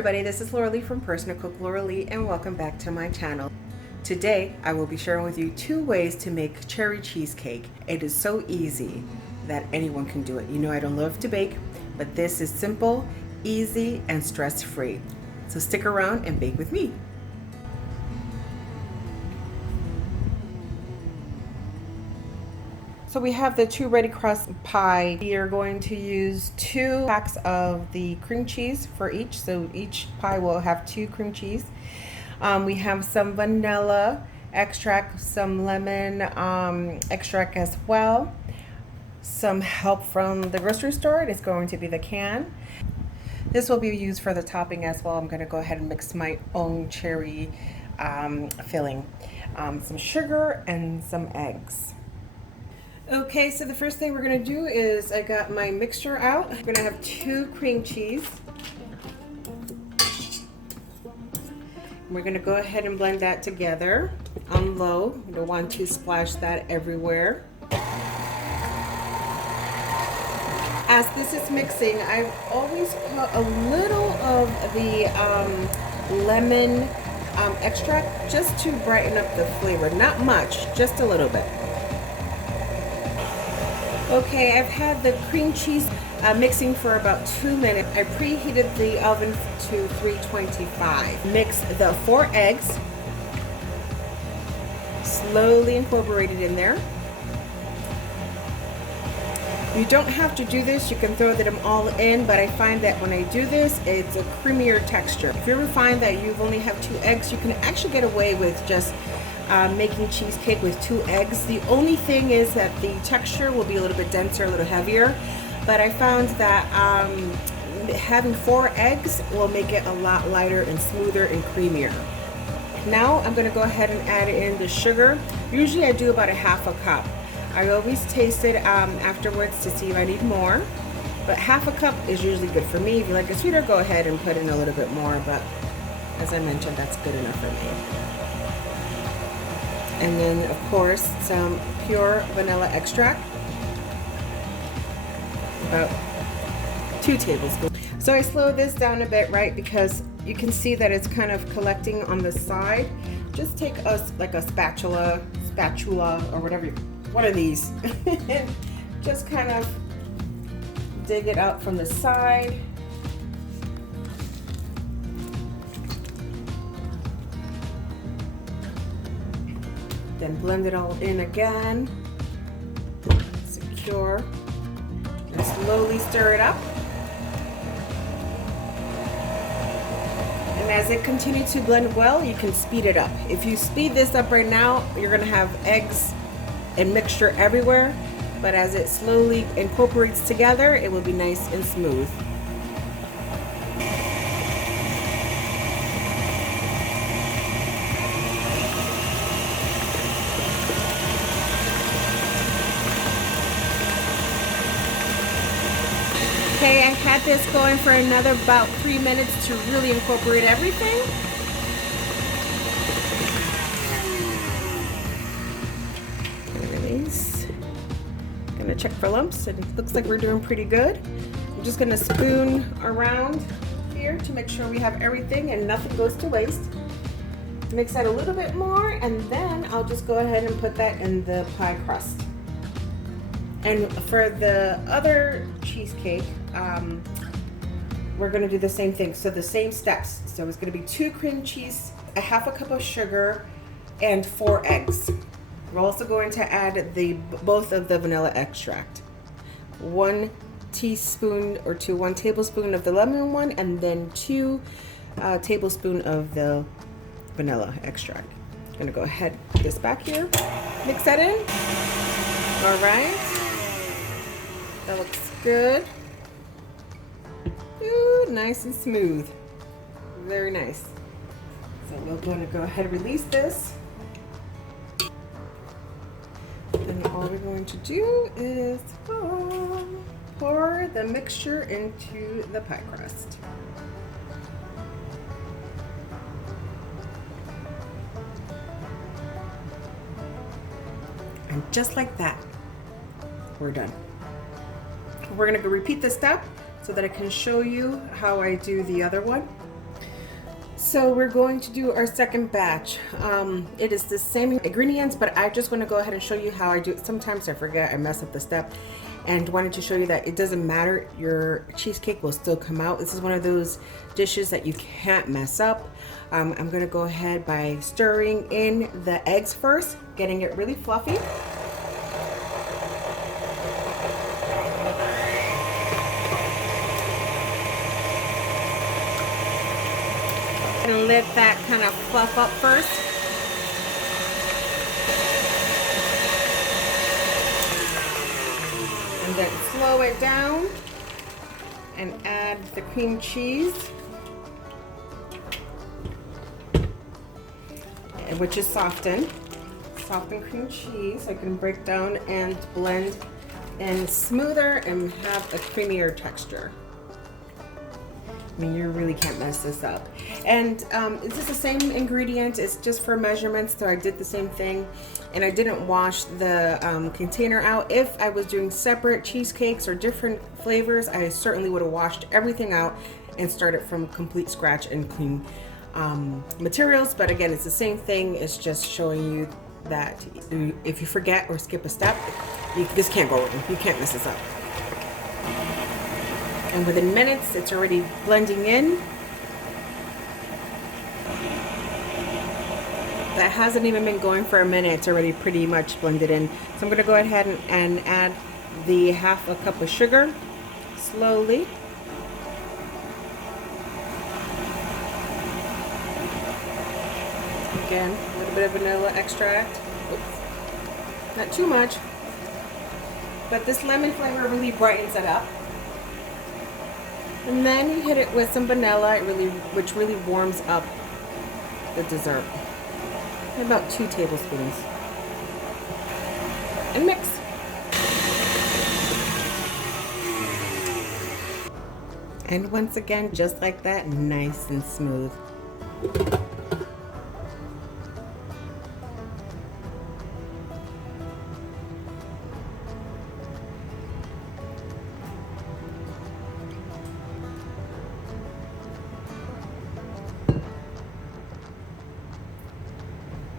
everybody, this is Lauralee from Personal Cook Lauralee and welcome back to my channel. Today I will be sharing with you 2 ways to make cherry cheesecake. It is so easy that anyone can do it. You know I don't love to bake, but this is simple, easy, and stress-free. So stick around and bake with me. So we have the 2 ready crust pie. We are going to use 2 packs of the cream cheese for each. So each pie will have 2 cream cheese. We have some vanilla extract, some lemon extract as well. Some help from the grocery store. It's going to be the can. This will be used for the topping as well. I'm going to go ahead and mix my own cherry filling. Some sugar and some eggs. Okay, so the first thing we're going to do is I got my mixture out. I'm going to have 2 cream cheese. We're going to go ahead and blend that together on low. You don't want to splash that everywhere. As this is mixing, I always put a little of the lemon extract just to brighten up the flavor. Not much, just a little bit. Okay, I've had the cream cheese mixing for about 2 minutes. I preheated the oven to 325. Mix the 4 eggs. Slowly incorporate it in there. You don't have to do this, you can throw them all in, but I find that when I do this, it's a creamier texture. If you ever find that you only have 2 eggs, you can actually get away with just making cheesecake with 2 eggs. The only thing is that the texture will be a little bit denser, a little heavier, but I found that having 4 eggs will make it a lot lighter and smoother and creamier. Now I'm going to go ahead and add in the sugar. Usually I do about a half a cup. I always taste it afterwards to see if I need more, but half a cup is usually good for me. If you like it sweeter, go ahead and put in a little bit more, but as I mentioned, that's good enough for me. And then, of course, some pure vanilla extract, about 2 tablespoons. So I slowed this down a bit, right, because you can see that it's kind of collecting on the side. Just take like a spatula, or whatever, one of these, and just kind of dig it out from the side. Then blend it all in again. Secure. And slowly stir it up. And as it continues to blend well, you can speed it up. If you speed this up right now, you're gonna have eggs and mixture everywhere. But as it slowly incorporates together, it will be nice and smooth. Okay, I had this going for another about 3 minutes to really incorporate everything. Release. Gonna check for lumps. It looks like we're doing pretty good. I'm just gonna spoon around here to make sure we have everything and nothing goes to waste. Mix that a little bit more, and then I'll just go ahead and put that in the pie crust. And for the other cheesecake, we're going to do the same thing. So the same steps. So it's going to be 2 cream cheese, a half a cup of sugar, and 4 eggs. We're also going to add both of the vanilla extract. 1 teaspoon or 1 tablespoon of the lemon one, and then 2 tablespoons of the vanilla extract. I'm going to go ahead and put this back here. Mix that in. All right. That looks good. Ooh, nice and smooth. Very nice. So we're going to go ahead and release this. And all we're going to do is pour the mixture into the pie crust. And just like that, we're done. We're gonna go repeat this step so that I can show you how I do the other one. So we're going to do our second batch. It is the same ingredients, but I just want to go ahead and show you how I do it. Sometimes I forget, I mess up the step, and wanted to show you that it doesn't matter, your cheesecake will still come out. This is one of those dishes that you can't mess up. I'm going to go ahead by stirring in the eggs first, getting it really fluffy. And let that kind of fluff up first. And then slow it down and add the cream cheese, which is softened cream cheese. So I can break down and blend and smoother and have a creamier texture. I mean, you really can't mess this up. And it's just the same ingredient. It's just for measurements, so I did the same thing. And I didn't wash the container out. If I was doing separate cheesecakes or different flavors, I certainly would have washed everything out and started from complete scratch and clean materials. But again, it's the same thing. It's just showing you that if you forget or skip a step, this can't go wrong. You can't mess this up. And within minutes, it's already blending in. That hasn't even been going for a minute. It's already pretty much blended in. So I'm going to go ahead and add the half a cup of sugar slowly. Again, a little bit of vanilla extract. Oops. Not too much. But this lemon flavor really brightens it up. And then you hit it with some vanilla, which really warms up the dessert. About 2 tablespoons. And mix. And once again, just like that, nice and smooth.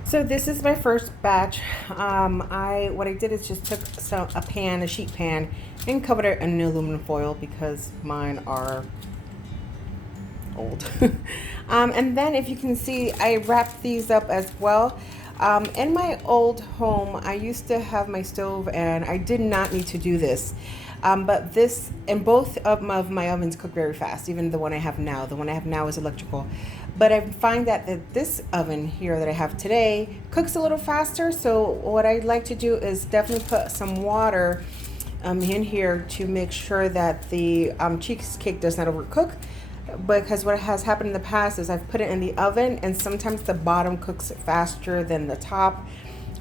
So this is my first batch. What I did is just took a sheet pan, and covered it in aluminum foil because mine are old. And then, if you can see, I wrapped these up as well. In my old home, I used to have my stove, and I did not need to do this. But this, and both of my ovens cook very fast, even the one I have now. The one I have now is electrical. But I find that this oven here that I have today cooks a little faster. So what I'd like to do is definitely put some water in here to make sure that the cheesecake does not overcook. Because what has happened in the past is I've put it in the oven, and sometimes the bottom cooks faster than the top.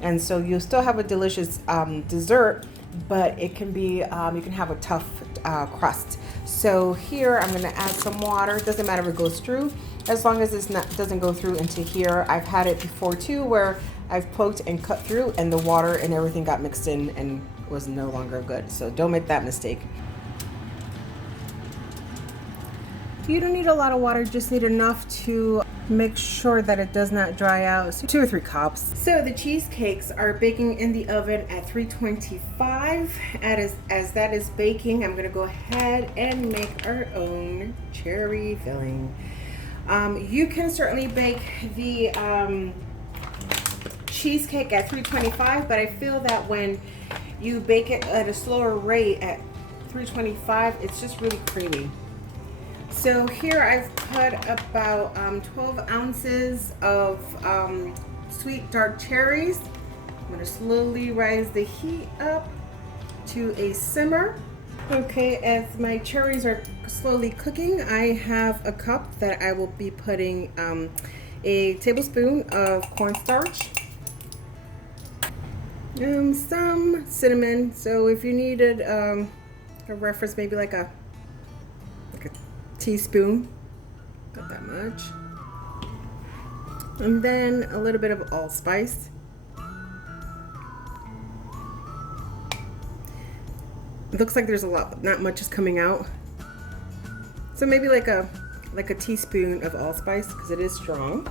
And so you'll still have a delicious dessert, but it can be, you can have a tough crust. So here I'm going to add some water. It doesn't matter if it goes through, as long as doesn't go through into here. I've had it before too, where I've poked and cut through, and the water and everything got mixed in and was no longer good. So don't make that mistake. You don't need a lot of water, just need enough to make sure that it does not dry out. So 2 or 3 cups. So the cheesecakes are baking in the oven at 325. As that is baking, I'm gonna go ahead and make our own cherry filling. You can certainly bake the cheesecake at 325, but I feel that when you bake it at a slower rate at 325, it's just really creamy. So here I've put about 12 ounces of sweet dark cherries. I'm going to slowly rise the heat up to a simmer. Okay, as my cherries are slowly cooking, I have a cup that I will be putting a tablespoon of cornstarch, some cinnamon. So if you needed a reference, maybe like a teaspoon, not that much, and then a little bit of allspice. It looks like there's a lot, but not much is coming out. So maybe like a like a teaspoon of allspice because it is strong.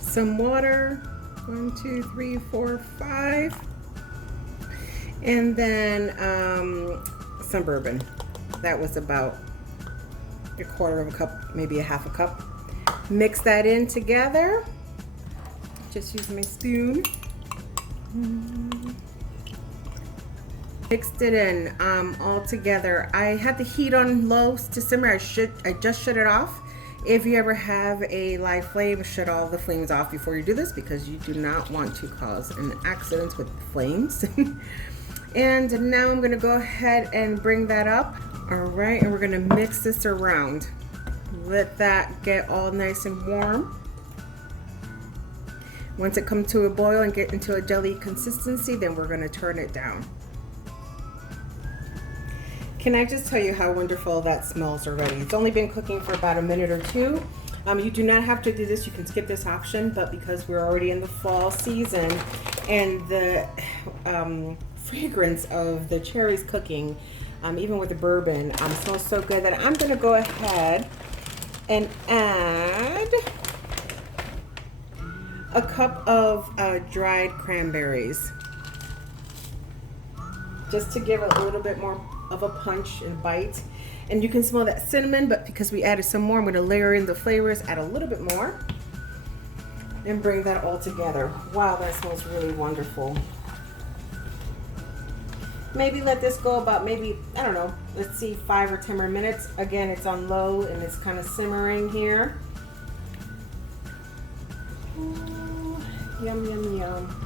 Some water, 1, 2, 3, 4, 5. And then some bourbon. That was about a quarter of a cup, maybe a half a cup. Mix that in together. Just use my spoon. Mixed it in all together. I had the heat on low to simmer. I just shut it off. If you ever have a live flame, shut all the flames off before you do this because you do not want to cause an accident with flames. And now I'm gonna go ahead and bring that up. All right, and we're gonna mix this around. Let that get all nice and warm. Once it comes to a boil and get into a jelly consistency, then we're gonna turn it down. Can I just tell you how wonderful that smells already? It's only been cooking for about a minute or two. You do not have to do this. You can skip this option, but because we're already in the fall season and the fragrance of the cherries cooking, even with the bourbon, smells so good that I'm gonna go ahead and add a cup of dried cranberries, just to give it a little bit more of a punch and bite. And you can smell that cinnamon, but because we added some more, I'm gonna layer in the flavors, add a little bit more, and bring that all together. Wow, that smells really wonderful. Maybe let this go about maybe, I don't know, let's see, 5 or 10 more minutes. Again, it's on low and it's kind of simmering here. Ooh, yum, yum, yum.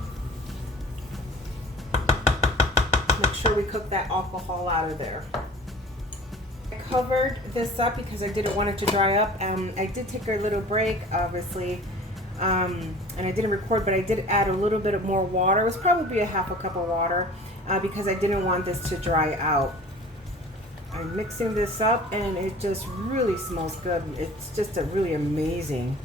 Make sure we cook that alcohol out of there. I covered this up because I didn't want it to dry up. I did take a little break, obviously, and I didn't record, but I did add a little bit of more water. It was probably a half a cup of water because I didn't want this to dry out. I'm mixing this up and it just really smells good. It's just a really amazing.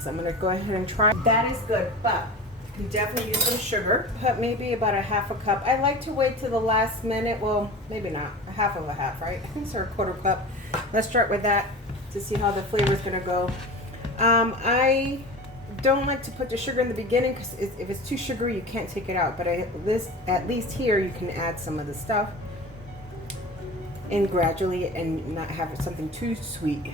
So I'm gonna go ahead and try. That is good, but you can definitely use some sugar. Put maybe about a half a cup. I like to wait till the last minute. Well, maybe not. A half of a half, right? So a quarter cup. Let's start with that to see how the flavor is gonna go. I don't like to put the sugar in the beginning because if it's too sugary, you can't take it out. But at least here you can add some of the stuff in gradually and not have something too sweet.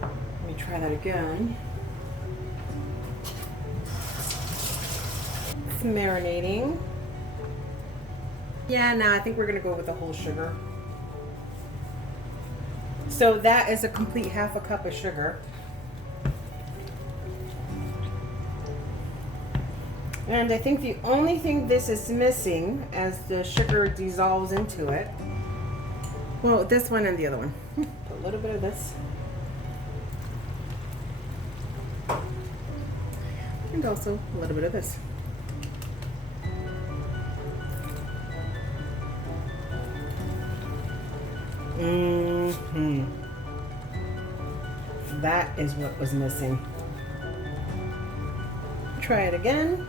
Let me try that again. It's marinating. Yeah, no, I think we're gonna go with the whole sugar. So that is a complete half a cup of sugar. And I think the only thing this is missing as the sugar dissolves into it, well, this one and the other one. A little bit of this. And also a little bit of this. That is what was missing. Try it again.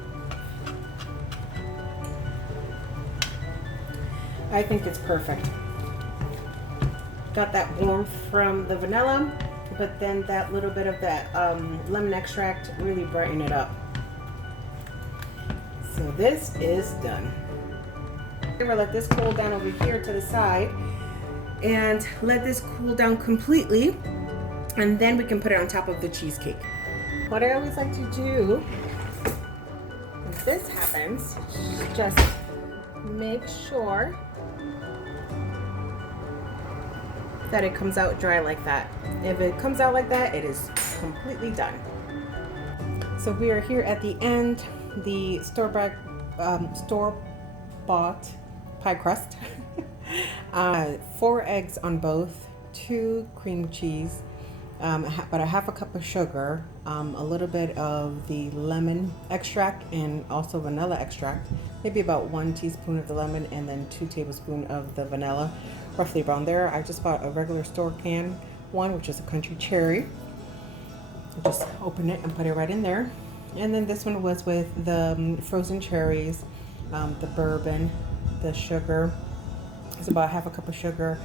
I think it's perfect. Got that warmth from the vanilla, but then that little bit of that lemon extract really brightened it up. So this is done. I'm gonna let this cool down over here to the side and let this cool down completely, and then we can put it on top of the cheesecake. What I always like to do when this happens, just make sure that it comes out dry like that. If it comes out like that, it is completely done. So we are here at the end, the store-bought pie crust. 4 eggs on both, 2 cream cheese, about a half a cup of sugar, a little bit of the lemon extract and also vanilla extract, maybe about 1 teaspoon of the lemon and then 2 tablespoons of the vanilla, roughly around there. I just bought a regular store can one, which is a country cherry. Just open it and put it right in there. And then this one was with the frozen cherries, the bourbon, the sugar. It's about half a cup of sugar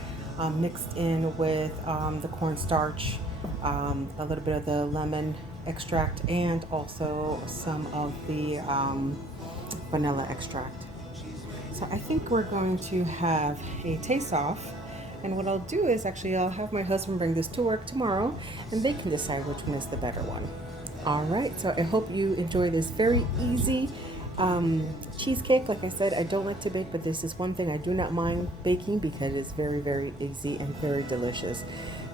mixed in with the cornstarch, a little bit of the lemon extract, and also some of the vanilla extract. So I think we're going to have a taste off. And what I'll do is actually I'll have my husband bring this to work tomorrow and they can decide which one is the better one. All right, so I hope you enjoy this very easy cheesecake. Like I said, I don't like to bake, but this is one thing I do not mind baking because it's very, very easy and very delicious.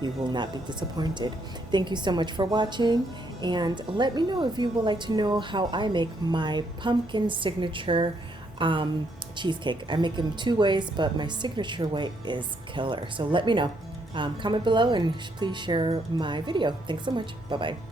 You will not be disappointed. Thank you so much for watching, and let me know if you would like to know how I make my pumpkin signature cheesecake. I make them 2 ways, but my signature way is killer. So let me know. Comment below and please share my video. Thanks so much. Bye-bye.